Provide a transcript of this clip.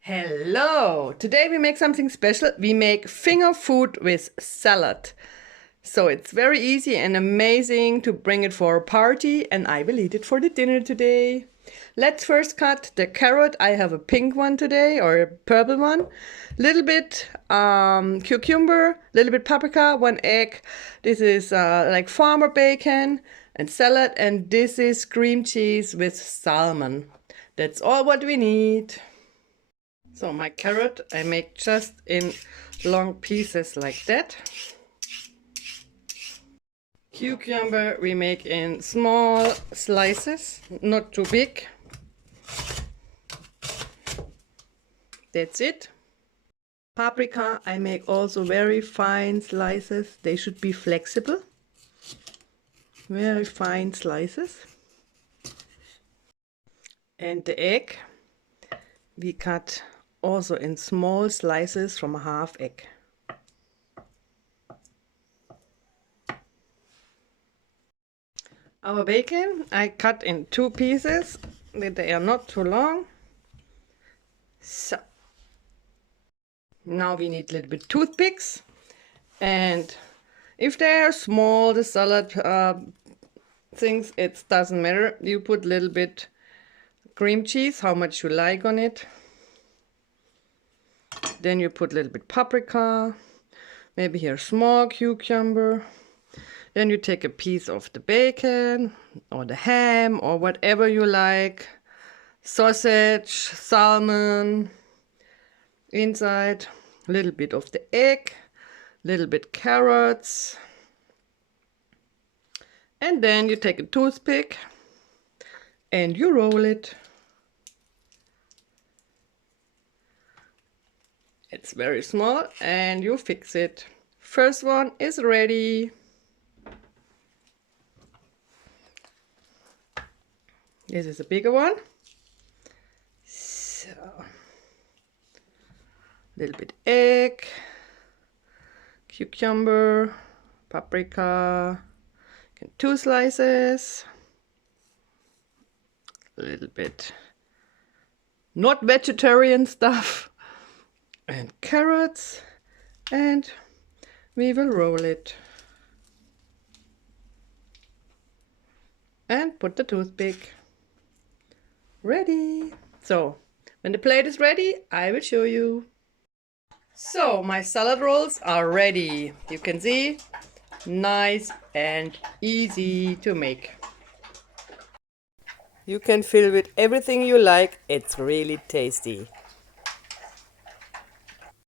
Hello! Today we make something special. We make finger food with salad. So it's very easy and amazing to bring it for a party, and I will eat it for the dinner today. Let's first cut the carrot. I have a pink one today or a purple one. Little bit cucumber, little bit paprika, 1 egg. This is like farmer bacon and salad, and this is cream cheese with salmon. That's all what we need. So my carrot I make just in long pieces like that. Cucumber we make in small slices, not too big. That's it. Paprika I make also very fine slices. They should be flexible. Very fine slices. And the egg we cut also in small slices from a half egg. Our bacon I cut in 2 pieces, that they are not too long. So now we need a little bit toothpicks, and if they are small, the salad things, it doesn't matter. You put a little bit cream cheese, how much you like on it. Then you put a little bit paprika, maybe here small cucumber. Then you take a piece of the bacon or the ham or whatever you like. Sausage, salmon inside, a little bit of the egg, little bit carrots. And then you take a toothpick and you roll it. It's very small and you fix it. First one is ready. This is a bigger one. So, a little bit egg, cucumber, paprika, 2 slices, a little bit not vegetarian stuff, and carrots, and we will roll it and put the toothpick. Ready. So when the plate is ready, I will show you. So my salad rolls are ready. You can see, nice and easy to make. You can fill with everything you like. It's really tasty.